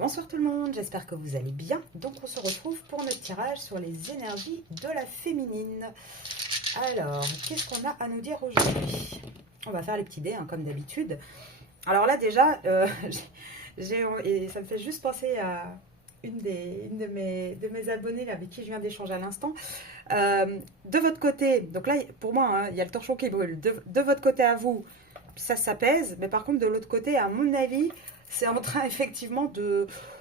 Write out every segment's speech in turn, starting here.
Bonsoir tout le monde, j'espère que vous allez bien. Donc on se retrouve pour notre tirage sur les énergies de la féminine. Alors, qu'est-ce qu'on a à nous dire aujourd'hui? On va faire les petits dés, hein, comme d'habitude. Alors là déjà, et ça me fait juste penser à une de mes abonnés là, avec qui je viens d'échanger à l'instant. De votre côté, donc là pour moi, hein, il y a le torchon qui brûle. De votre côté à vous, ça s'apaise, mais par contre de l'autre côté, à mon avis, c'est en train effectivement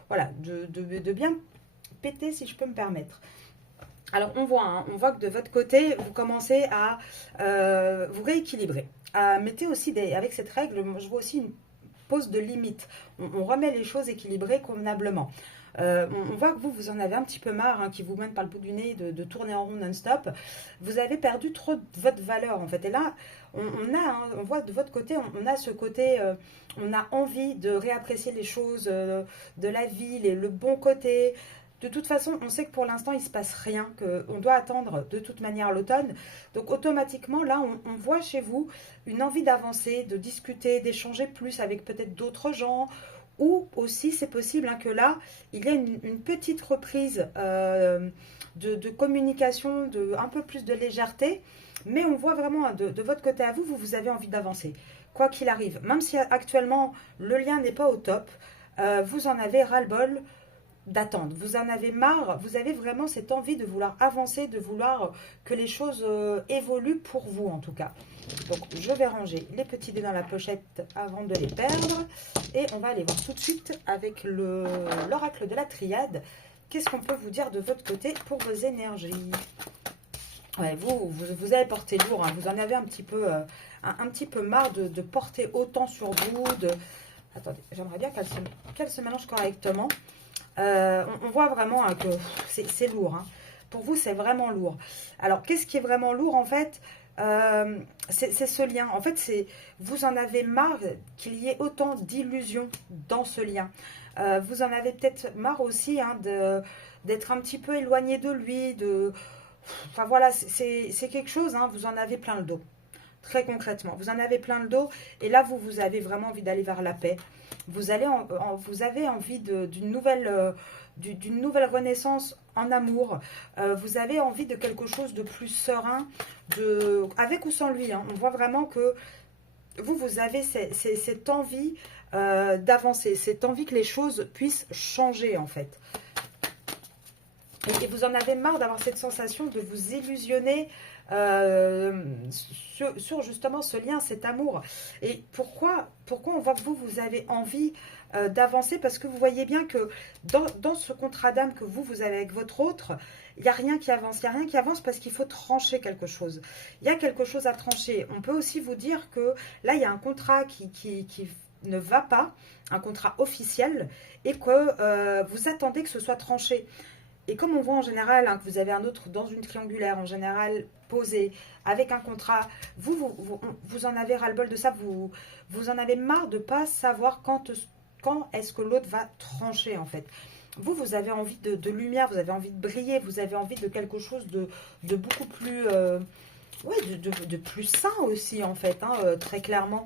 voilà, de bien péter, si je peux me permettre. Alors on voit que de votre côté, vous commencez à vous rééquilibrer. Mettez aussi avec cette règle, je vois aussi une pose de limite. On remet les choses équilibrées convenablement. On voit que vous en avez un petit peu marre, hein, qui vous mène par le bout du nez de tourner en rond non-stop. Vous avez perdu trop de votre valeur en fait. Et là, on voit de votre côté, on a ce côté, on a envie de réapprécier les choses de la vie, le bon côté. De toute façon, on sait que pour l'instant, il ne se passe rien, qu'on doit attendre de toute manière l'automne. Donc automatiquement, là, on voit chez vous une envie d'avancer, de discuter, d'échanger plus avec peut-être d'autres gens. Ou aussi, c'est possible, hein, que là, il y a une petite reprise de communication, un peu plus de légèreté. Mais on voit vraiment, hein, de votre côté à vous, vous avez envie d'avancer. Quoi qu'il arrive, même si actuellement, le lien n'est pas au top, vous en avez ras-le-bol d'attendre. Vous en avez marre, vous avez vraiment cette envie de vouloir avancer, de vouloir que les choses évoluent pour vous en tout cas. Donc je vais ranger les petits dés dans la pochette avant de les perdre. Et on va aller voir tout de suite avec l'oracle de la triade. Qu'est-ce qu'on peut vous dire de votre côté pour vos énergies? Ouais, vous avez porté lourd, hein, vous en avez un petit peu marre de porter autant sur vous. Attendez, j'aimerais bien qu'elle se mélange correctement. On voit vraiment, hein, que c'est lourd. Hein. Pour vous, c'est vraiment lourd. Alors, qu'est-ce qui est vraiment lourd, en fait? C'est ce lien. En fait, vous en avez marre qu'il y ait autant d'illusions dans ce lien. Vous en avez peut-être marre aussi, hein, d'être un petit peu éloigné de lui. Enfin, voilà, c'est quelque chose, hein, vous en avez plein le dos. Très concrètement, vous en avez plein le dos. Et là, vous avez vraiment envie d'aller vers la paix. Vous avez envie d'une nouvelle renaissance en amour. Vous avez envie de quelque chose de plus serein, avec ou sans lui. Hein. On voit vraiment que vous avez cette envie d'avancer, cette envie que les choses puissent changer en fait. Et vous en avez marre d'avoir cette sensation de vous illusionner sur justement ce lien, cet amour. Et pourquoi on voit que vous avez envie d'avancer? Parce que vous voyez bien que dans ce contrat d'âme que vous avez avec votre autre, il n'y a rien qui avance. Il n'y a rien qui avance parce qu'il faut trancher quelque chose. Il y a quelque chose à trancher. On peut aussi vous dire que là, il y a un contrat qui ne va pas, un contrat officiel, et que vous attendez que ce soit tranché. Et comme on voit en général, hein, que vous avez un autre dans une triangulaire, en général posé, avec un contrat, vous en avez ras-le-bol de ça, vous en avez marre de ne pas savoir quand est-ce que l'autre va trancher en fait. Vous avez envie de lumière, vous avez envie de briller, vous avez envie de quelque chose de beaucoup plus, ouais, de plus sain aussi en fait, hein, très clairement.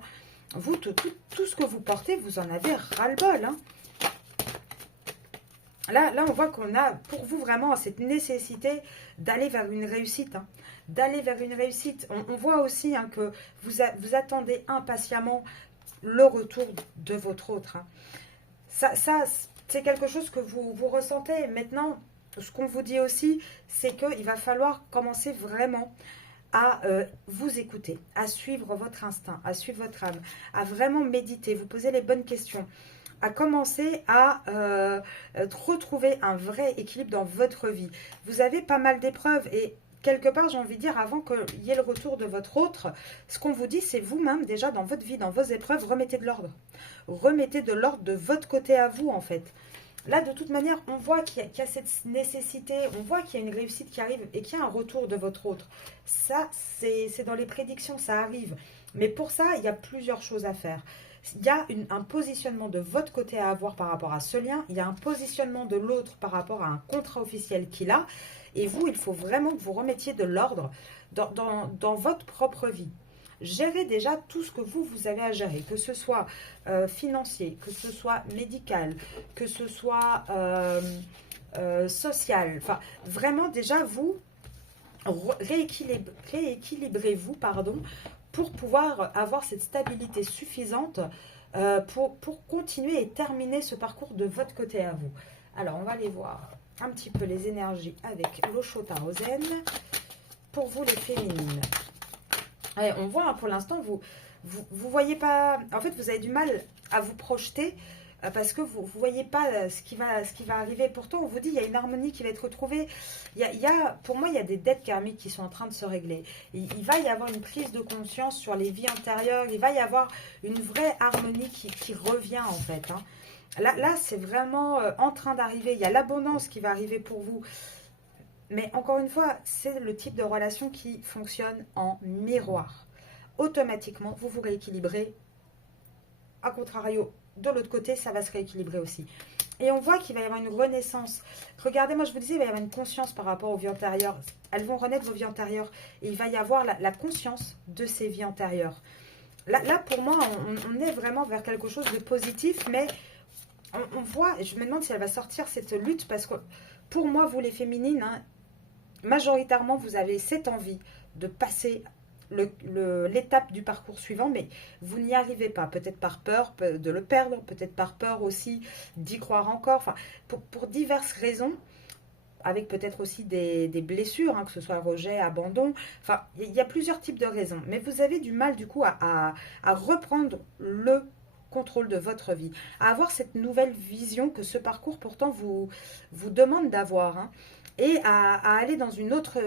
Vous, tout ce que vous portez, vous en avez ras-le-bol, hein. Là, on voit qu'on a pour vous vraiment cette nécessité d'aller vers une réussite. Hein, d'aller vers une réussite. On voit aussi, hein, que vous attendez impatiemment le retour de votre autre. Hein. Ça c'est quelque chose que vous ressentez. Maintenant, ce qu'on vous dit aussi, c'est qu'il va falloir commencer vraiment à vous écouter, à suivre votre instinct, à suivre votre âme, à vraiment méditer, vous poser les bonnes questions, à commencer à retrouver un vrai équilibre dans votre vie. Vous avez pas mal d'épreuves et quelque part, j'ai envie de dire, avant qu'il y ait le retour de votre autre, ce qu'on vous dit, c'est vous-même, déjà, dans votre vie, dans vos épreuves, remettez de l'ordre. Remettez de l'ordre de votre côté à vous, en fait. Là, de toute manière, on voit qu'il y a cette nécessité, on voit qu'il y a une réussite qui arrive et qu'il y a un retour de votre autre. Ça, c'est dans les prédictions, ça arrive. Mais pour ça, il y a plusieurs choses à faire. Il y a un positionnement de votre côté à avoir par rapport à ce lien. Il y a un positionnement de l'autre par rapport à un contrat officiel qu'il a. Et vous, il faut vraiment que vous remettiez de l'ordre dans votre propre vie. gérez déjà tout ce que vous avez à gérer, que ce soit financier, que ce soit médical, que ce soit social. Enfin, vraiment déjà, vous rééquilibrez-vous, pardon, pour pouvoir avoir cette stabilité suffisante pour continuer et terminer ce parcours de votre côté à vous. Alors, on va aller voir un petit peu les énergies avec l'Osho Tarozen. Pour vous, les féminines. Et on voit, hein, pour l'instant, vous voyez pas... En fait, vous avez du mal à vous projeter parce que vous ne voyez pas ce qui va arriver. Pourtant, on vous dit, il y a une harmonie qui va être retrouvée. Pour moi, il y a des dettes karmiques qui sont en train de se régler. Il va y avoir une prise de conscience sur les vies antérieures. Il va y avoir une vraie harmonie qui revient, en fait. Hein. Là c'est vraiment en train d'arriver. Il y a l'abondance qui va arriver pour vous. Mais encore une fois, c'est le type de relation qui fonctionne en miroir. Automatiquement, vous vous rééquilibrez. A contrario, de l'autre côté, ça va se rééquilibrer aussi. Et on voit qu'il va y avoir une renaissance. Regardez, moi je vous disais, il va y avoir une conscience par rapport aux vies antérieures. Elles vont renaître vos vies antérieures. Et il va y avoir la conscience de ces vies antérieures. Là pour moi, on est vraiment vers quelque chose de positif, mais on voit, et je me demande si elle va sortir cette lutte, parce que pour moi, vous les féminines, hein, majoritairement, vous avez cette envie de passer l'étape du parcours suivant, mais vous n'y arrivez pas. Peut-être par peur de le perdre, peut-être par peur aussi d'y croire encore. Enfin, pour diverses raisons, avec peut-être aussi des blessures, hein, que ce soit rejet, abandon. Enfin, il y a plusieurs types de raisons. Mais vous avez du mal, du coup, à reprendre le contrôle de votre vie, à avoir cette nouvelle vision que ce parcours, pourtant, vous demande d'avoir, hein, et à aller dans une autre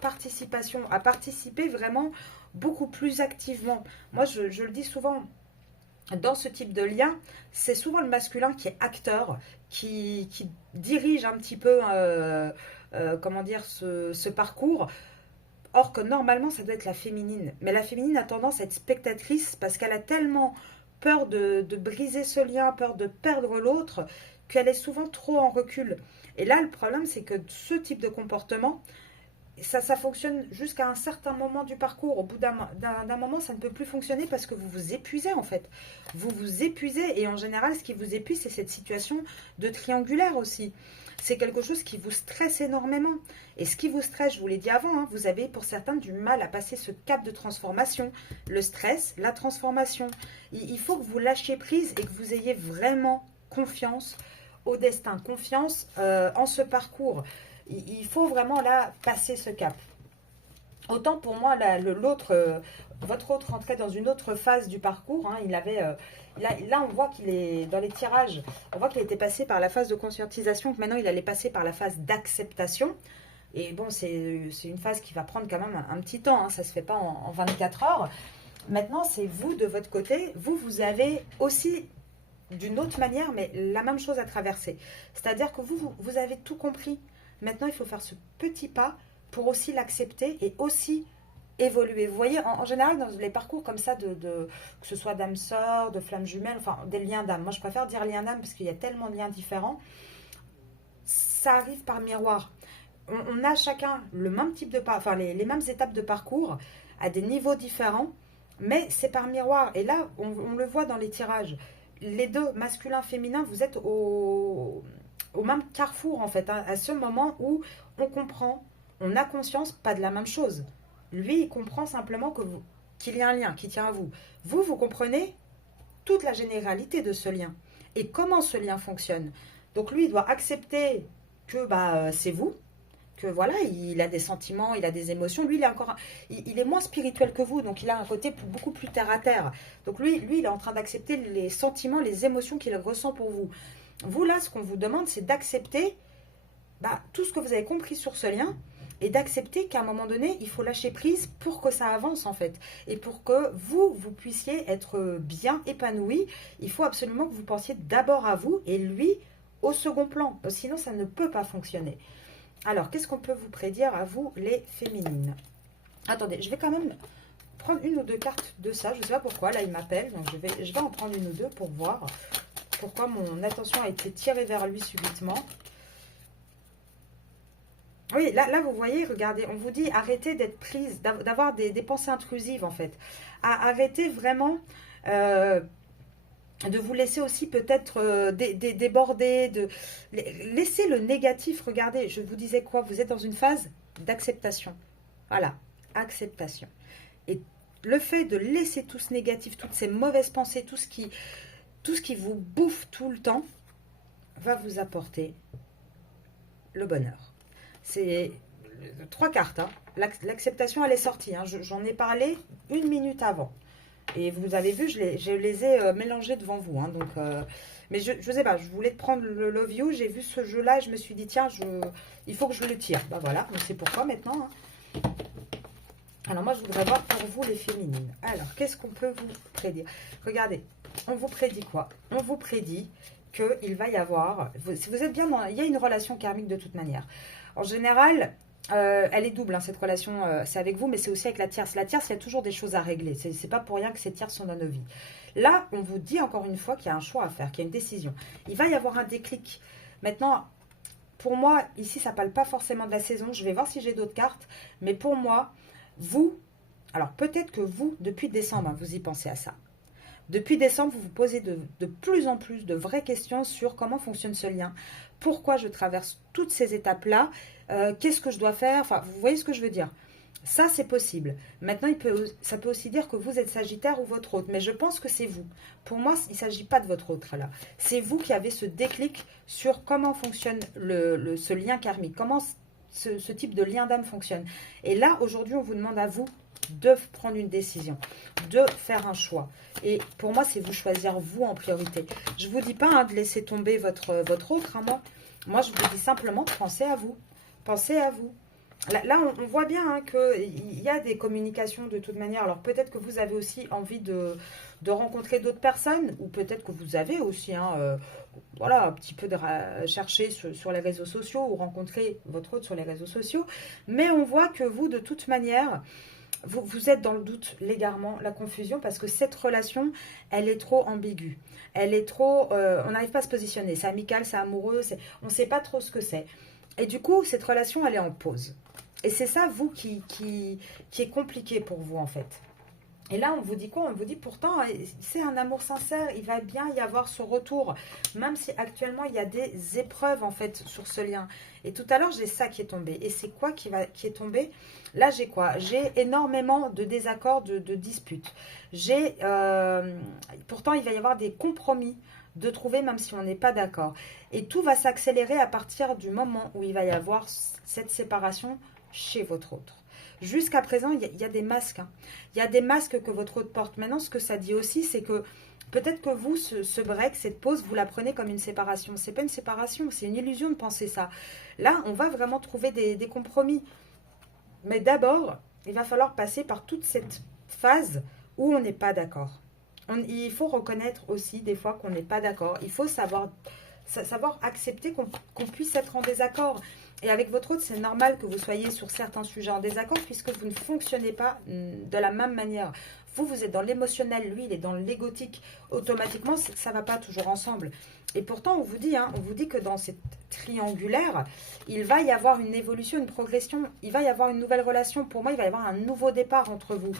participation, à participer vraiment beaucoup plus activement. Moi, je le dis souvent, dans ce type de lien, c'est souvent le masculin qui est acteur, qui dirige un petit peu, comment dire, ce parcours. Or que normalement, ça doit être la féminine. Mais la féminine a tendance à être spectatrice parce qu'elle a tellement peur de briser ce lien, peur de perdre l'autre, qu'elle est souvent trop en recul. Et là, le problème, c'est que ce type de comportement, ça fonctionne jusqu'à un certain moment du parcours. Au bout d'un moment, ça ne peut plus fonctionner parce que vous vous épuisez, en fait. Vous vous épuisez, et en général, ce qui vous épuise, c'est cette situation de triangulaire aussi. C'est quelque chose qui vous stresse énormément. Et ce qui vous stresse, je vous l'ai dit avant, hein, vous avez pour certains du mal à passer ce cap de transformation. Le stress, la transformation. Il faut que vous lâchiez prise et que vous ayez vraiment confiance au destin, confiance en ce parcours. Il faut vraiment là passer ce cap. Autant pour moi, votre autre entrait dans une autre phase du parcours. Hein, il avait, là, on voit qu'il est dans les tirages. On voit qu'il était passé par la phase de conscientisation, que maintenant il allait passer par la phase d'acceptation. Et bon, c'est une phase qui va prendre quand même un petit temps. Hein, ça ne se fait pas en 24 heures. Maintenant, c'est vous, de votre côté. Vous avez aussi, d'une autre manière, mais la même chose à traverser. C'est-à-dire que vous avez tout compris. Maintenant, il faut faire ce petit pas pour aussi l'accepter et aussi évoluer. Vous voyez, en général, dans les parcours comme ça, que ce soit d'âme sœur, de flamme jumelle, enfin, des liens d'âme. Moi, je préfère dire liens d'âme parce qu'il y a tellement de liens différents. Ça arrive par miroir. On a chacun le même type de enfin, les mêmes étapes de parcours à des niveaux différents, mais c'est par miroir. Et là, on le voit dans les tirages. Les deux, masculin, féminin, vous êtes au même carrefour, en fait, hein, à ce moment où on comprend, on a conscience, pas de la même chose. Lui, il comprend simplement qu'il y a un lien qui tient à vous. Vous comprenez toute la généralité de ce lien et comment ce lien fonctionne. Donc lui, il doit accepter que c'est vous, que voilà, il a des sentiments, il a des émotions. Lui, il est moins spirituel que vous, donc il a un côté beaucoup plus terre à terre. Donc lui, il est en train d'accepter les sentiments, les émotions qu'il ressent pour vous. Vous, là, ce qu'on vous demande, c'est d'accepter tout ce que vous avez compris sur ce lien et d'accepter qu'à un moment donné, il faut lâcher prise pour que ça avance, en fait. Et pour que vous puissiez être bien épanoui, il faut absolument que vous pensiez d'abord à vous et lui au second plan. Sinon, ça ne peut pas fonctionner. Alors, qu'est-ce qu'on peut vous prédire à vous, les féminines? Attendez, je vais quand même prendre une ou deux cartes de ça. Je ne sais pas pourquoi, là, il m'appelle. Donc, je vais en prendre une ou deux pour voir pourquoi mon attention a été tirée vers lui subitement. Oui, là, vous voyez, regardez, on vous dit arrêtez d'être prise, d'avoir des pensées intrusives, en fait. Arrêtez vraiment euh, de vous laisser aussi peut-être déborder, laissez le négatif. Regardez, je vous disais quoi? Vous êtes dans une phase d'acceptation. Voilà, acceptation. Et le fait de laisser tout ce négatif, toutes ces mauvaises pensées, tout ce qui vous bouffe tout le temps, va vous apporter le bonheur. C'est 3 cartes. Hein. L'acceptation, elle est sortie. Hein. J'en ai parlé 1 minute avant. Et vous avez vu, je les ai mélangés devant vous. Hein. Donc, mais je ne sais pas, je voulais prendre le Love You. J'ai vu ce jeu-là et je me suis dit, tiens, il faut que je le tire. Bah voilà, donc c'est pourquoi maintenant. Hein. Alors moi, je voudrais voir pour vous les féminines. Alors, qu'est-ce qu'on peut vous prédire? Regardez, on vous prédit quoi? On vous prédit qu'il va y avoir... Si vous êtes bien dans... Il y a une relation karmique de toute manière. En général, elle est double, hein, cette relation. C'est avec vous, mais c'est aussi avec la tierce. La tierce, il y a toujours des choses à régler. C'est pas pour rien que ces tierces sont dans nos vies. Là, on vous dit encore une fois qu'il y a un choix à faire, qu'il y a une décision. Il va y avoir un déclic. Maintenant, pour moi, ici, ça ne parle pas forcément de la saison. Je vais voir si j'ai d'autres cartes. Mais pour moi... Vous, alors peut-être que vous, depuis décembre, hein, vous y pensez à ça. Depuis décembre, vous vous posez de plus en plus de vraies questions sur comment fonctionne ce lien, pourquoi je traverse toutes ces étapes-là, qu'est-ce que je dois faire, enfin, vous voyez ce que je veux dire. Ça, c'est possible. Maintenant, ça peut aussi dire que vous êtes Sagittaire ou votre autre, mais je pense que c'est vous. Pour moi, il ne s'agit pas de votre autre là. C'est vous qui avez ce déclic sur comment fonctionne ce lien karmique, comment ce type de lien d'âme fonctionne. Et là, aujourd'hui, on vous demande à vous de prendre une décision, de faire un choix. Et pour moi, c'est vous choisir vous en priorité. Je ne vous dis pas hein, de laisser tomber votre autre. Hein, moi, je vous dis simplement de penser à vous. Pensez à vous. Là, on voit bien hein, qu'il y a des communications de toute manière. Alors, peut-être que vous avez aussi envie de rencontrer d'autres personnes, ou peut-être que vous avez aussi voilà, un petit peu de chercher sur les réseaux sociaux, ou rencontrer votre autre sur les réseaux sociaux. Mais on voit que vous, de toute manière, vous êtes dans le doute, l'égarement, la confusion, parce que cette relation, elle est trop ambiguë. Elle est trop... on n'arrive pas à se positionner. C'est amical, c'est amoureux, on ne sait pas trop ce que c'est. Et du coup, cette relation, elle est en pause. Et c'est ça, vous, qui est compliqué pour vous, en fait. Et là, on vous dit quoi? On vous dit pourtant, c'est un amour sincère, il va bien y avoir ce retour, même si actuellement, il y a des épreuves, en fait, sur ce lien. Et tout à l'heure, j'ai ça qui est tombé. Et c'est quoi qui est tombé? Là, j'ai quoi? J'ai énormément de désaccords, de disputes. Pourtant, il va y avoir des compromis de trouver, même si on n'est pas d'accord. Et tout va s'accélérer à partir du moment où il va y avoir cette séparation chez votre autre. Jusqu'à présent, il y a des masques. Hein. Il y a des masques que votre autre porte. Maintenant, ce que ça dit aussi, c'est que peut-être que vous, ce break, cette pause, vous la prenez comme une séparation. Ce n'est pas une séparation, c'est une illusion de penser ça. Là, on va vraiment trouver des compromis. Mais d'abord, il va falloir passer par toute cette phase où on n'est pas d'accord. Il faut reconnaître aussi des fois qu'on n'est pas d'accord. Il faut savoir accepter qu'on puisse être en désaccord. Et avec votre autre, c'est normal que vous soyez sur certains sujets en désaccord puisque vous ne fonctionnez pas de la même manière. Vous êtes dans l'émotionnel, lui, il est dans l'égotique. Automatiquement, ça ne va pas toujours ensemble. Et pourtant, on vous dit que dans cette triangulaire, il va y avoir une évolution, une progression. Il va y avoir une nouvelle relation. Pour moi, il va y avoir un nouveau départ entre vous.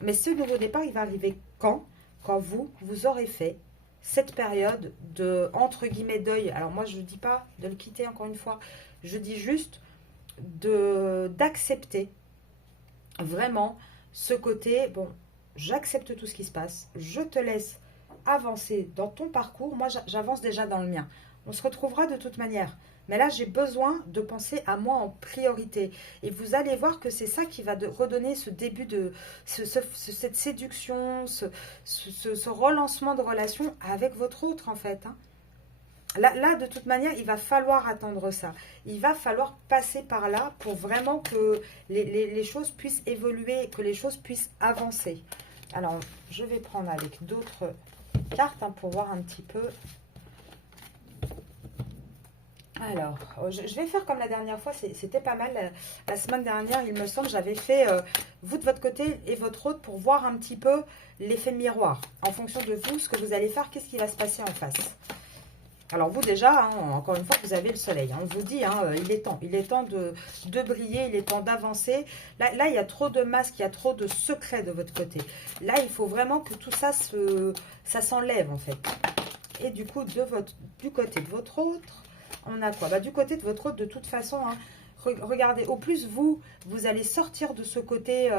Mais ce nouveau départ, il va arriver quand vous aurez fait cette période de, entre guillemets, deuil. Alors moi, je ne dis pas de le quitter, encore une fois. Je dis juste d'accepter vraiment ce côté, bon, j'accepte tout ce qui se passe, je te laisse avancer dans ton parcours, moi j'avance déjà dans le mien. On se retrouvera de toute manière. Mais là, j'ai besoin de penser à moi en priorité. Et vous allez voir que c'est ça qui va redonner ce début de... cette séduction, ce relancement de relation avec votre autre, en fait. Hein. Là, de toute manière, il va falloir attendre ça. Il va falloir passer par là pour vraiment que les choses puissent évoluer, que les choses puissent avancer. Alors, je vais prendre avec d'autres cartes hein, pour voir un petit peu... Alors, je vais faire comme la dernière fois, c'était pas mal. La semaine dernière, il me semble, j'avais fait vous de votre côté et votre autre pour voir un petit peu l'effet miroir. En fonction de vous, ce que vous allez faire, qu'est-ce qui va se passer en face. Alors vous déjà, hein, encore une fois, vous avez le soleil. Hein, on vous dit, hein, il est temps de briller, il est temps d'avancer. Là, il y a trop de masques, il y a trop de secrets de votre côté. Là, il faut vraiment que tout ça ça s'enlève en fait. Et du coup, du côté de votre autre, on a quoi? Bah, du côté de votre autre, de toute façon, hein, regardez, au plus vous allez sortir de ce côté...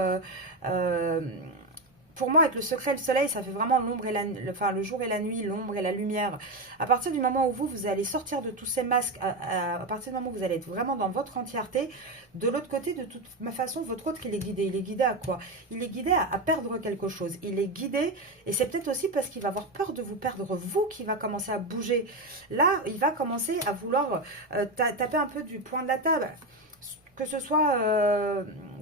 pour moi, avec le secret et le soleil, ça fait vraiment l'ombre et enfin, le jour et la nuit, l'ombre et la lumière. À partir du moment où vous allez sortir de tous ces masques, à partir du moment où vous allez être vraiment dans votre entièreté, de l'autre côté, de toute façon, votre autre, il est guidé. Il est guidé à quoi? Il est guidé à perdre quelque chose. Il est guidé, et c'est peut-être aussi parce qu'il va avoir peur de vous perdre, vous, qui va commencer à bouger. Là, il va commencer à vouloir taper un peu du poing de la table. Que ce soit,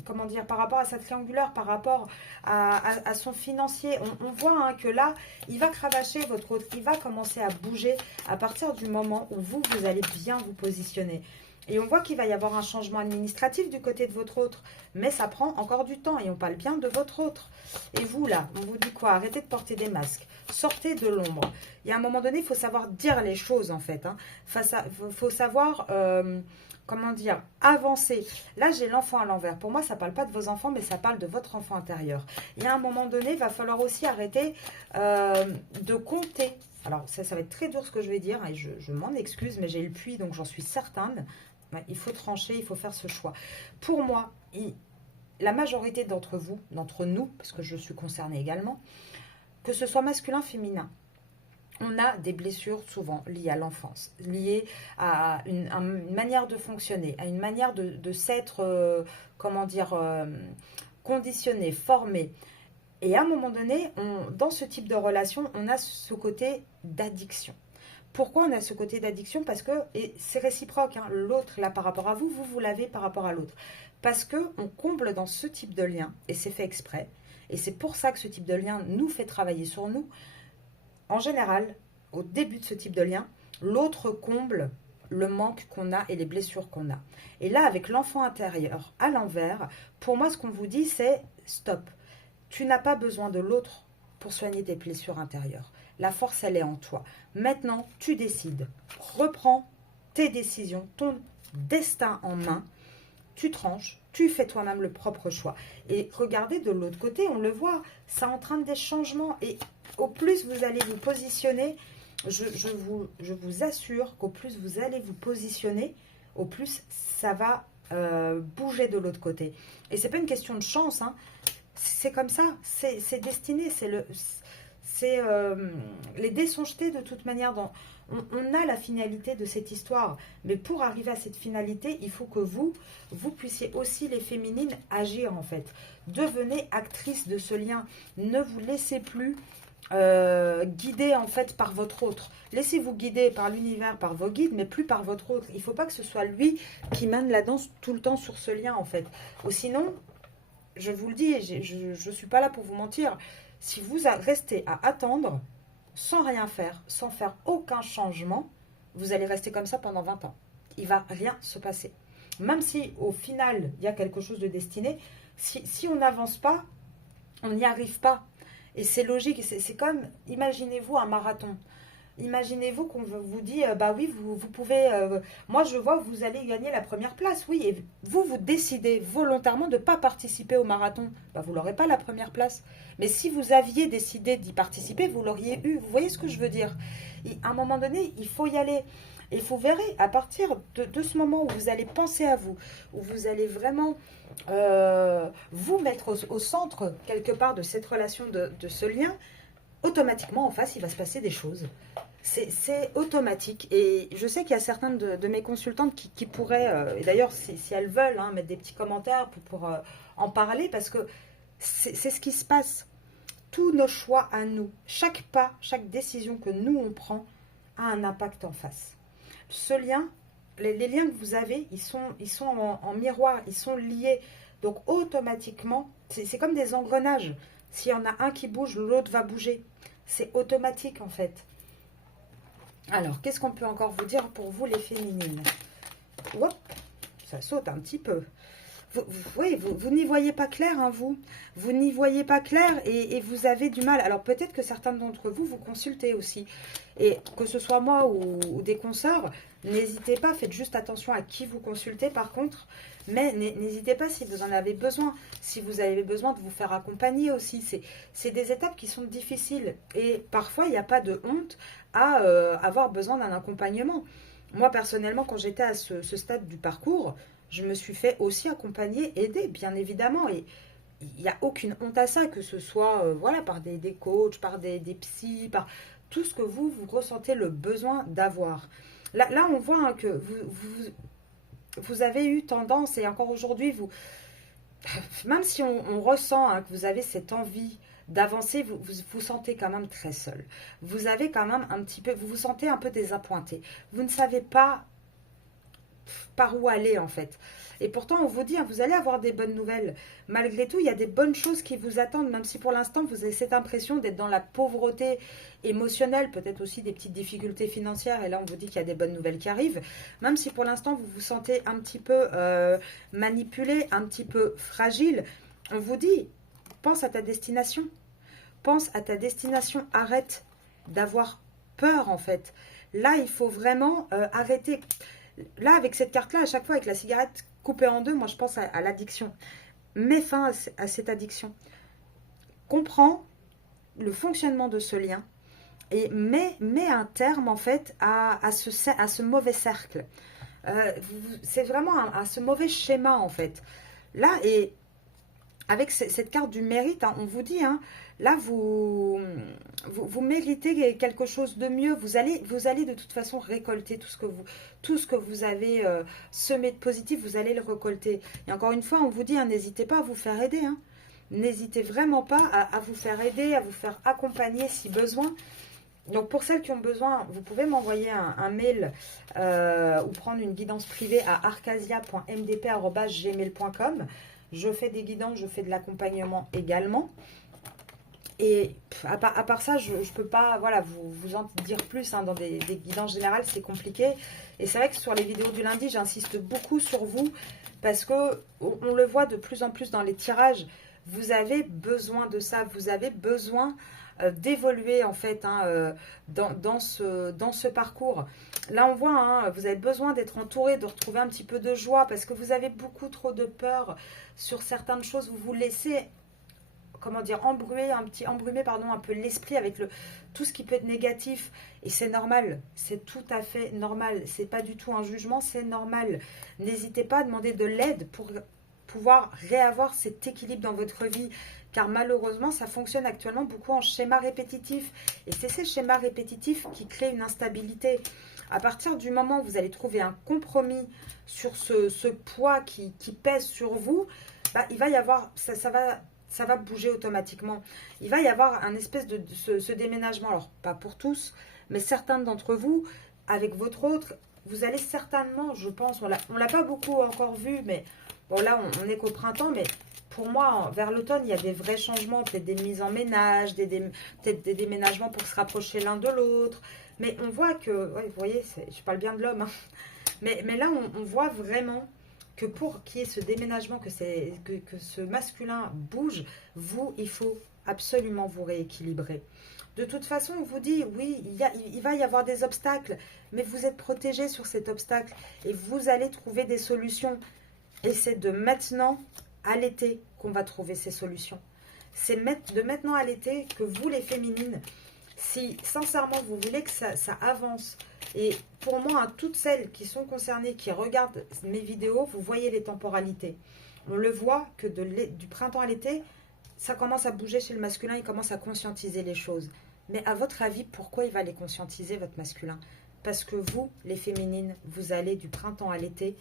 comment dire, par rapport à sa triangulaire, par rapport à son financier. On voit hein, que là, il va cravacher votre autre, il va commencer à bouger à partir du moment où vous allez bien vous positionner. Et on voit qu'il va y avoir un changement administratif du côté de votre autre, mais ça prend encore du temps et on parle bien de votre autre. Et vous là, on vous dit quoi? Arrêtez de porter des masques, sortez de l'ombre. Il y a un moment donné, il faut savoir dire les choses en fait. Hein. Faut savoir... comment dire, avancer. Là, j'ai l'enfant à l'envers. Pour moi, ça ne parle pas de vos enfants, mais ça parle de votre enfant intérieur. Il y a un moment donné, il va falloir aussi arrêter de compter. Alors, ça va être très dur ce que je vais dire, et je m'en excuse, mais j'ai le puits, donc j'en suis certaine. Ouais, il faut trancher, il faut faire ce choix. Pour moi, la majorité d'entre vous, d'entre nous, parce que je suis concernée également, que ce soit masculin, féminin, on a des blessures souvent liées à l'enfance, liées à une manière de fonctionner, à une manière de s'être, comment dire, conditionné, formé. Et à un moment donné, dans ce type de relation, on a ce côté d'addiction. Pourquoi on a ce côté d'addiction? Parce que, et c'est réciproque, hein, l'autre là par rapport à vous, vous l'avez par rapport à l'autre. Parce qu'on comble dans ce type de lien, et c'est fait exprès, et c'est pour ça que ce type de lien nous fait travailler sur nous. En général, au début de ce type de lien, l'autre comble le manque qu'on a et les blessures qu'on a. Et là, avec l'enfant intérieur à l'envers, pour moi, ce qu'on vous dit, c'est stop. Tu n'as pas besoin de l'autre pour soigner tes blessures intérieures. La force, elle est en toi. Maintenant, tu décides. Reprends tes décisions, ton destin en main. Tu tranches, tu fais toi-même le propre choix. Et regardez de l'autre côté, on le voit, ça entraîne des changements. Et au plus vous allez vous positionner, je vous assure qu'au plus vous allez vous positionner, au plus ça va bouger de l'autre côté. Et c'est pas une question de chance, hein. C'est comme ça, c'est destiné, les dés sont jetés de toute manière. On a la finalité de cette histoire, mais pour arriver à cette finalité, il faut que vous puissiez aussi, les féminines, agir en fait. Devenez actrice de ce lien. Ne vous laissez plus guider en fait par votre autre. Laissez-vous guider par l'univers, par vos guides, mais plus par votre autre. Il ne faut pas que ce soit lui qui mène la danse tout le temps sur ce lien en fait. Ou sinon, je vous le dis, je ne suis pas là pour vous mentir, si vous restez à attendre, sans rien faire, sans faire aucun changement, vous allez rester comme ça pendant 20 ans. Il ne va rien se passer. Même si au final, il y a quelque chose de destiné, si on n'avance pas, on n'y arrive pas. Et c'est logique, c'est comme, imaginez-vous un marathon. Imaginez-vous qu'on vous dit, bah oui, vous pouvez, moi je vois, vous allez gagner la première place, oui, et vous décidez volontairement de ne pas participer au marathon, bah vous n'aurez pas la première place. Mais si vous aviez décidé d'y participer, vous l'auriez eu. Vous voyez ce que je veux dire? Et à un moment donné, il faut y aller. Et vous verrez, à partir de ce moment où vous allez penser à vous, où vous allez vraiment vous mettre au centre, quelque part, de cette relation, de ce lien, automatiquement, en face, il va se passer des choses. C'est automatique. Et je sais qu'il y a certaines de mes consultantes qui pourraient, et d'ailleurs, si elles veulent, hein, mettre des petits commentaires pour en parler, parce que c'est ce qui se passe. Tous nos choix à nous, chaque pas, chaque décision que nous, on prend, a un impact en face. Ce lien, les liens que vous avez, ils sont en miroir, ils sont liés. Donc, automatiquement, c'est comme des engrenages. S'il y en a un qui bouge, l'autre va bouger. C'est automatique, en fait. Alors, qu'est-ce qu'on peut encore vous dire pour vous, les féminines? Hop, ça saute un petit peu. Oui, vous n'y voyez pas clair, hein, vous. Vous n'y voyez pas clair et vous avez du mal. Alors peut-être que certains d'entre vous, vous consultez aussi. Et que ce soit moi ou des consoeurs, n'hésitez pas, faites juste attention à qui vous consultez par contre. Mais n'hésitez pas si vous en avez besoin. Si vous avez besoin de vous faire accompagner aussi. C'est des étapes qui sont difficiles. Et parfois, il n'y a pas de honte à avoir besoin d'un accompagnement. Moi, personnellement, quand j'étais à ce stade du parcours, je me suis fait aussi accompagner, aider, bien évidemment. Et il n'y a aucune honte à ça, que ce soit voilà, par des coachs, par des psys, par tout ce que vous ressentez le besoin d'avoir. Là, on voit hein, que vous avez eu tendance, et encore aujourd'hui, même si on ressent hein, que vous avez cette envie d'avancer, vous sentez quand même très seul. Vous avez quand même un petit peu, vous vous sentez un peu désappointé. Vous ne savez pas par où aller en fait. Et pourtant, on vous dit, hein, vous allez avoir des bonnes nouvelles. Malgré tout, il y a des bonnes choses qui vous attendent, même si pour l'instant, vous avez cette impression d'être dans la pauvreté émotionnelle, peut-être aussi des petites difficultés financières. Et là, on vous dit qu'il y a des bonnes nouvelles qui arrivent. Même si pour l'instant, vous vous sentez un petit peu manipulé, un petit peu fragile, on vous dit, pense à ta destination. Pense à ta destination. Arrête d'avoir peur, en fait. Là, il faut vraiment arrêter. Là, avec cette carte-là, à chaque fois, avec la cigarette coupée en deux, moi, je pense à l'addiction. Mets fin à cette addiction. Comprends le fonctionnement de ce lien et mets un terme, en fait, à ce mauvais cercle. C'est vraiment à ce mauvais schéma, en fait. Là, et avec cette carte du mérite, hein, on vous dit, hein, là, vous méritez quelque chose de mieux. Vous allez de toute façon récolter tout ce que vous avez semé de positif, vous allez le récolter. Et encore une fois, on vous dit, hein, n'hésitez pas à vous faire aider. Hein. N'hésitez vraiment pas à vous faire aider, à vous faire accompagner si besoin. Donc pour celles qui ont besoin, vous pouvez m'envoyer un mail ou prendre une guidance privée à arcasia.mdp@gmail.com. Je fais des guidances, je fais de l'accompagnement également. Et à part ça, je ne peux pas voilà, vous en dire plus. Hein, dans des guidances générales, c'est compliqué. Et c'est vrai que sur les vidéos du lundi, j'insiste beaucoup sur vous parce que on le voit de plus en plus dans les tirages. Vous avez besoin de ça. Vous avez besoin d'évoluer en fait hein, dans ce parcours. Là, on voit, hein, vous avez besoin d'être entouré, de retrouver un petit peu de joie parce que vous avez beaucoup trop de peur sur certaines choses. Vous vous laissez, comment dire, embrumer un peu l'esprit avec tout ce qui peut être négatif. Et c'est normal, c'est tout à fait normal. C'est pas du tout un jugement, c'est normal. N'hésitez pas à demander de l'aide pour pouvoir réavoir cet équilibre dans votre vie. Car malheureusement, ça fonctionne actuellement beaucoup en schéma répétitif. Et c'est ces schémas répétitifs qui créent une instabilité. À partir du moment où vous allez trouver un compromis sur ce poids qui pèse sur vous, bah, il va y avoir, ça va bouger automatiquement. Il va y avoir un espèce de ce déménagement. Alors, pas pour tous, mais certains d'entre vous, avec votre autre, vous allez certainement, je pense, on l'a pas beaucoup encore vu, mais bon là, on est qu'au printemps, mais pour moi, vers l'automne, il y a des vrais changements, peut-être des mises en ménage, peut-être des déménagements pour se rapprocher l'un de l'autre. Mais on voit que, ouais, vous voyez, je parle bien de l'homme, hein, mais là, on voit vraiment que pour qu'il y ait ce déménagement, que ce masculin bouge, il faut absolument vous rééquilibrer. De toute façon, on vous dit, oui, il va y avoir des obstacles, mais vous êtes protégé sur cet obstacle et vous allez trouver des solutions. Et c'est de maintenant à l'été qu'on va trouver ces solutions. C'est de maintenant à l'été que vous, les féminines, si sincèrement vous voulez que ça avance, et pour moi, hein, toutes celles qui sont concernées, qui regardent mes vidéos, vous voyez les temporalités. On le voit que du printemps à l'été, ça commence à bouger chez le masculin, il commence à conscientiser les choses. Mais à votre avis, pourquoi il va les conscientiser, votre masculin? Parce que vous, les féminines, vous allez du printemps à l'été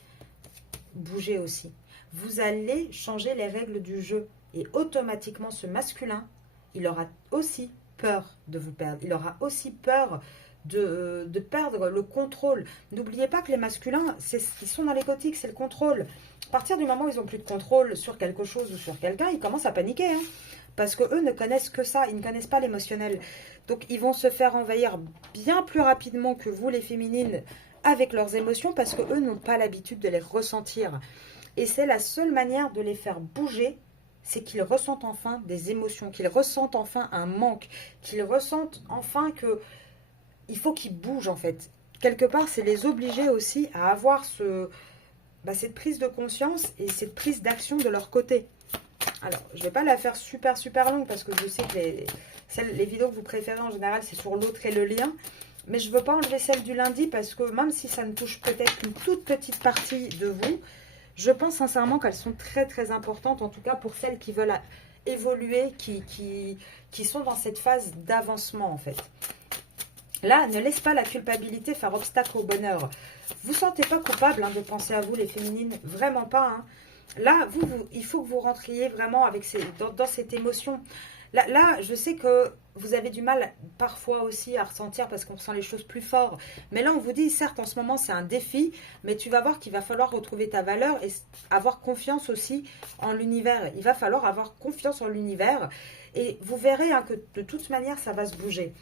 bouger aussi. Vous allez changer les règles du jeu. Et automatiquement, ce masculin, il aura aussi peur de vous perdre. Il aura aussi peur de perdre le contrôle. N'oubliez pas que les masculins, ils sont dans les gothiques, c'est le contrôle. À partir du moment où ils n'ont plus de contrôle sur quelque chose ou sur quelqu'un, ils commencent à paniquer. Hein, parce qu'eux ne connaissent que ça, ils ne connaissent pas l'émotionnel. Donc ils vont se faire envahir bien plus rapidement que vous, les féminines, avec leurs émotions, parce qu'eux n'ont pas l'habitude de les ressentir. Et c'est la seule manière de les faire bouger, c'est qu'ils ressentent enfin des émotions, qu'ils ressentent enfin un manque, qu'ils ressentent enfin que il faut qu'ils bougent en fait. Quelque part, c'est les obliger aussi à avoir cette prise de conscience et cette prise d'action de leur côté. Alors, je ne vais pas la faire super longue parce que je sais que les vidéos que vous préférez en général, c'est sur l'autre et le lien. Mais je ne veux pas enlever celle du lundi parce que même si ça ne touche peut-être qu'une toute petite partie de vous, je pense sincèrement qu'elles sont très importantes, en tout cas pour celles qui veulent évoluer, qui sont dans cette phase d'avancement en fait. Là, ne laisse pas la culpabilité faire obstacle au bonheur. Vous ne sentez pas coupable de penser à vous, les féminines, vraiment pas. Là, il faut que vous rentriez vraiment avec dans cette émotion. Là, je sais que vous avez du mal parfois aussi à ressentir parce qu'on ressent les choses plus fort. Mais là, on vous dit, certes, en ce moment, c'est un défi, mais tu vas voir qu'il va falloir retrouver ta valeur et avoir confiance aussi en l'univers. Il va falloir avoir confiance en l'univers et vous verrez que de toute manière, ça va se bouger.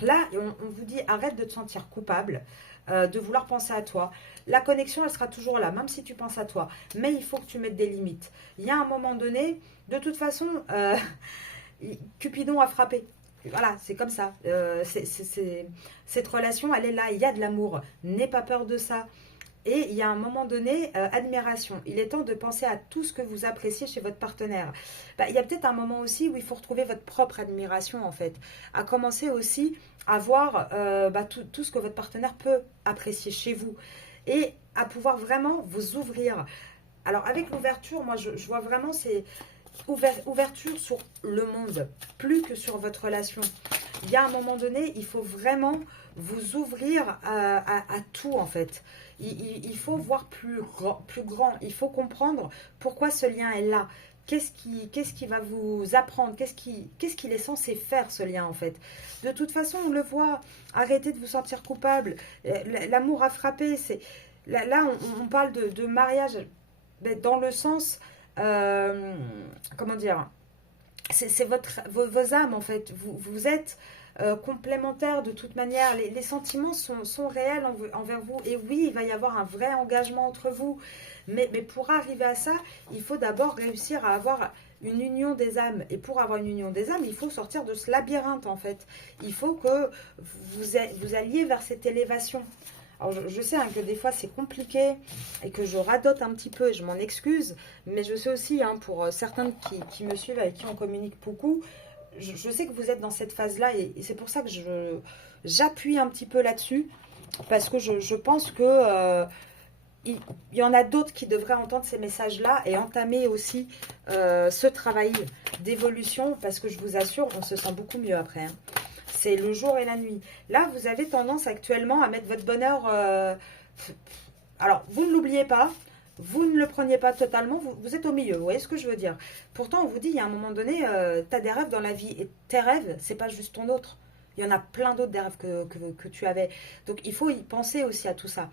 Là, on vous dit, arrête de te sentir coupable, de vouloir penser à toi. La connexion, elle sera toujours là, même si tu penses à toi. Mais il faut que tu mettes des limites. Il y a un moment donné, de toute façon, Cupidon a frappé. Voilà, c'est comme ça. Cette relation, elle est là. Il y a de l'amour. N'aie pas peur de ça. Et il y a un moment donné, admiration. Il est temps de penser à tout ce que vous appréciez chez votre partenaire. Il y a peut-être un moment aussi où il faut retrouver votre propre admiration, en fait. À commencer aussi à voir tout ce que votre partenaire peut apprécier chez vous. Et à pouvoir vraiment vous ouvrir. Alors, avec l'ouverture, moi, je vois vraiment c'est ouverture sur le monde, plus que sur votre relation. Il y a un moment donné, il faut vraiment vous ouvrir à tout, en fait. Il faut voir plus grand. Il faut comprendre pourquoi ce lien est là. Qu'est-ce qui va vous apprendre? Qu'est-ce qu'il est censé faire, ce lien, en fait? De toute façon, on le voit. Arrêtez de vous sentir coupable. L'amour a frappé. Là, on parle de mariage dans le sens... comment dire? C'est vos âmes, en fait. Vous êtes... complémentaires de toute manière. Les sentiments sont réels envers vous. Et oui, il va y avoir un vrai engagement entre vous. Mais pour arriver à ça, il faut d'abord réussir à avoir une union des âmes. Et pour avoir une union des âmes, il faut sortir de ce labyrinthe, en fait. Il faut que vous alliez vers cette élévation. Alors, je sais que des fois, c'est compliqué et que je radote un petit peu et je m'en excuse. Mais je sais aussi, pour certains qui me suivent, avec qui on communique beaucoup, je sais que vous êtes dans cette phase-là et c'est pour ça que j'appuie un petit peu là-dessus parce que je pense que il y en a d'autres qui devraient entendre ces messages-là et entamer aussi ce travail d'évolution parce que je vous assure, on se sent beaucoup mieux après. C'est le jour et la nuit. Là, vous avez tendance actuellement à mettre votre bonheur... alors, vous ne l'oubliez pas. Vous ne le preniez pas totalement, vous êtes au milieu, vous voyez ce que je veux dire. Pourtant, on vous dit, il y a un moment donné, tu as des rêves dans la vie. Et tes rêves, c'est pas juste ton autre. Il y en a plein d'autres des rêves que tu avais. Donc, il faut y penser aussi à tout ça.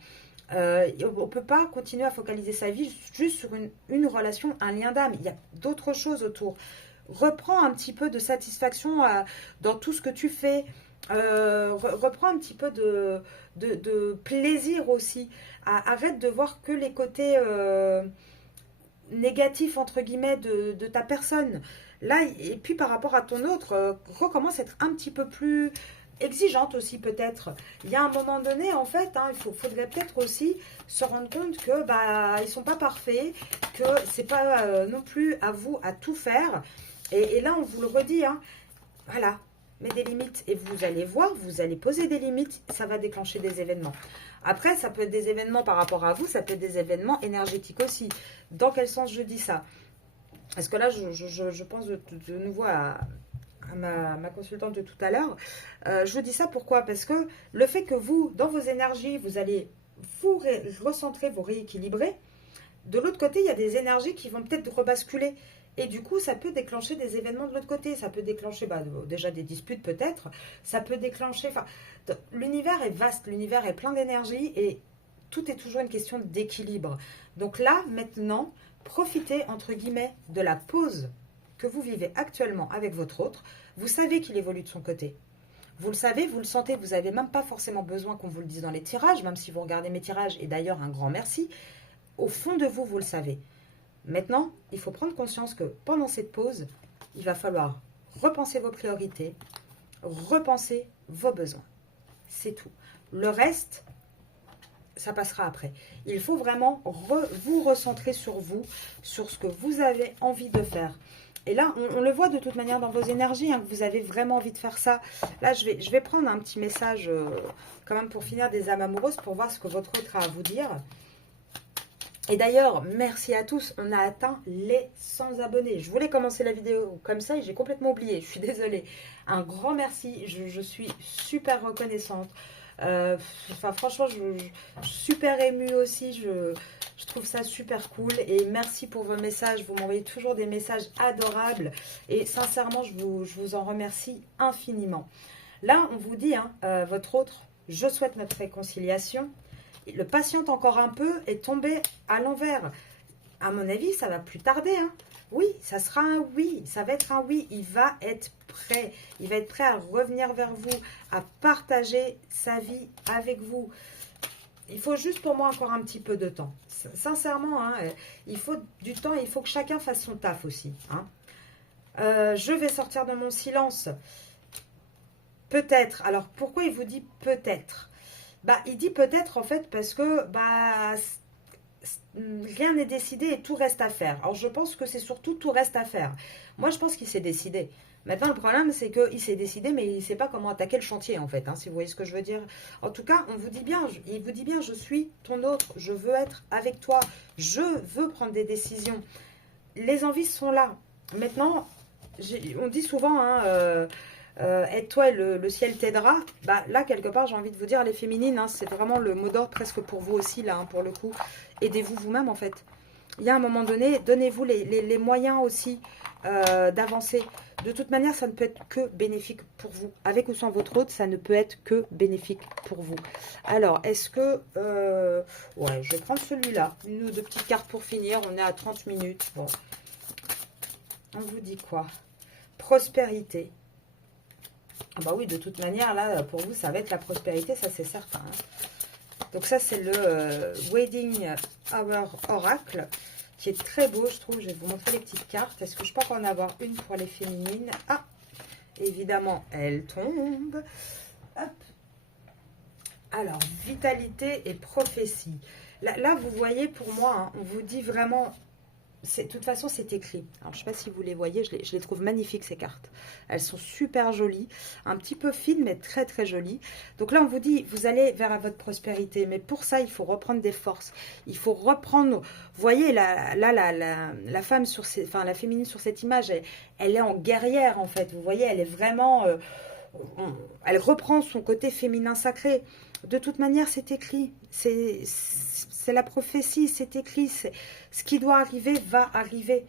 On ne peut pas continuer à focaliser sa vie juste sur une relation, un lien d'âme. Il y a d'autres choses autour. Reprends un petit peu de satisfaction dans tout ce que tu fais. Reprends un petit peu de plaisir aussi. Arrête de voir que les côtés négatifs, entre guillemets, de ta personne. Là, et puis par rapport à ton autre, recommence à être un petit peu plus exigeante aussi peut-être. Il y a un moment donné, en fait, il faudrait peut-être aussi se rendre compte que ils sont pas parfaits, que c'est pas non plus à vous à tout faire. Et là, on vous le redit, voilà, mets des limites. Et vous allez voir, vous allez poser des limites, ça va déclencher des événements. Après, ça peut être des événements par rapport à vous, ça peut être des événements énergétiques aussi. Dans quel sens je dis ça? Parce que là, je pense de nouveau à ma consultante de tout à l'heure. Je vous dis ça pourquoi? Parce que le fait que vous, dans vos énergies, vous allez vous recentrer, vous rééquilibrer. De l'autre côté, il y a des énergies qui vont peut-être rebasculer. Et du coup, ça peut déclencher des événements de l'autre côté. Ça peut déclencher déjà des disputes peut-être. Ça peut déclencher... l'univers est vaste, l'univers est plein d'énergie et tout est toujours une question d'équilibre. Donc là, maintenant, profitez, entre guillemets, de la pause que vous vivez actuellement avec votre autre. Vous savez qu'il évolue de son côté. Vous le savez, vous le sentez, vous n'avez même pas forcément besoin qu'on vous le dise dans les tirages, même si vous regardez mes tirages, et d'ailleurs un grand merci. Au fond de vous, vous le savez. Maintenant, il faut prendre conscience que pendant cette pause, il va falloir repenser vos priorités, repenser vos besoins. C'est tout. Le reste, ça passera après. Il faut vraiment vous recentrer sur vous, sur ce que vous avez envie de faire. Et là, on le voit de toute manière dans vos énergies, hein, que vous avez vraiment envie de faire ça. Là, je vais prendre un petit message quand même pour finir des âmes amoureuses, pour voir ce que votre autre a à vous dire. Et d'ailleurs, merci à tous, on a atteint les 100 abonnés. Je voulais commencer la vidéo comme ça et j'ai complètement oublié, je suis désolée. Un grand merci, je suis super reconnaissante. Enfin, franchement, je suis super émue aussi, je trouve ça super cool. Et merci pour vos messages, vous m'envoyez toujours des messages adorables. Et sincèrement, je vous en remercie infiniment. Là, on vous dit, hein, votre autre, je souhaite notre réconciliation. Le patiente encore un peu est tombé à l'envers. À mon avis, ça va plus tarder. Hein. Oui, ça sera un oui. Ça va être un oui. Il va être prêt. Il va être prêt à revenir vers vous, à partager sa vie avec vous. Il faut juste pour moi encore un petit peu de temps. Sincèrement, hein, il faut du temps. Il faut que chacun fasse son taf aussi. Hein. Je vais sortir de mon silence. Peut-être. Alors, pourquoi il vous dit peut-être ? Bah, il dit peut-être en fait parce que rien n'est décidé et tout reste à faire. Alors je pense que c'est surtout tout reste à faire. Moi je pense qu'il s'est décidé. Maintenant le problème c'est qu'il s'est décidé mais il ne sait pas comment attaquer le chantier en fait. Hein, si vous voyez ce que je veux dire. En tout cas on vous dit bien, il vous dit bien je suis ton autre, je veux être avec toi, je veux prendre des décisions. Les envies sont là. Maintenant on dit souvent hein, aide-toi et le ciel t'aidera. Bah, là, quelque part, j'ai envie de vous dire, les féminines, hein, c'est vraiment le mot d'ordre presque pour vous aussi, là, hein, pour le coup. Aidez-vous vous-même, en fait. Il y a un moment donné, donnez-vous les moyens aussi d'avancer. De toute manière, ça ne peut être que bénéfique pour vous. Avec ou sans votre autre, ça ne peut être que bénéfique pour vous. Alors, est-ce que... ouais, je vais prendre celui-là. Une ou deux petites cartes pour finir. On est à 30 minutes. Bon. On vous dit quoi? Prospérité. Ah bah oui, de toute manière, là, pour vous, ça va être la prospérité, ça c'est certain. Hein. Donc ça, c'est le Wedding Hour Oracle, qui est très beau, je trouve. Je vais vous montrer les petites cartes. Est-ce que je peux encore en avoir une pour les féminines? Ah, évidemment, elle tombe. Hop. Alors, vitalité et prophétie. Là vous voyez, pour moi, hein, on vous dit vraiment... De toute façon, c'est écrit. Alors, je ne sais pas si vous les voyez, je les trouve magnifiques, ces cartes. Elles sont super jolies, un petit peu fines, mais très, très jolies. Donc là, on vous dit, vous allez vers votre prospérité. Mais pour ça, il faut reprendre des forces. Il faut reprendre... Vous voyez, la femme, enfin, la féminine sur cette image, elle est en guerrière, en fait. Vous voyez, elle est vraiment... elle reprend son côté féminin sacré. De toute manière, c'est écrit. C'est la prophétie, c'est écrit. Ce qui doit arriver va arriver.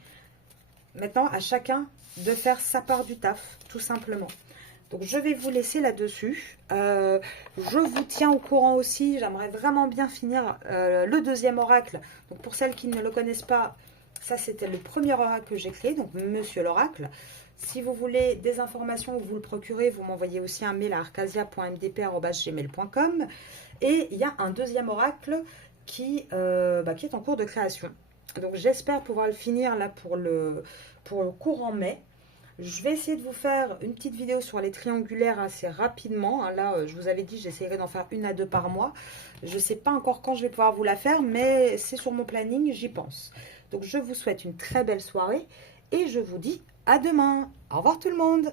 Maintenant, à chacun de faire sa part du taf, tout simplement. Donc, je vais vous laisser là-dessus. Je vous tiens au courant aussi. J'aimerais vraiment bien finir le deuxième oracle. Donc, pour celles qui ne le connaissent pas, ça, c'était le premier oracle que j'ai créé. Donc, Monsieur l'Oracle. Si vous voulez des informations ou vous le procurez, vous m'envoyez aussi un mail à arcasia.mdp@gmail.com. Et il y a un deuxième oracle qui est en cours de création. Donc j'espère pouvoir le finir là pour le courant mai. Je vais essayer de vous faire une petite vidéo sur les triangulaires assez rapidement. Hein. Là, je vous avais dit, j'essaierai d'en faire 1 à 2 par mois. Je ne sais pas encore quand je vais pouvoir vous la faire, mais c'est sur mon planning, j'y pense. Donc je vous souhaite une très belle soirée et je vous dis à demain. Au revoir tout le monde.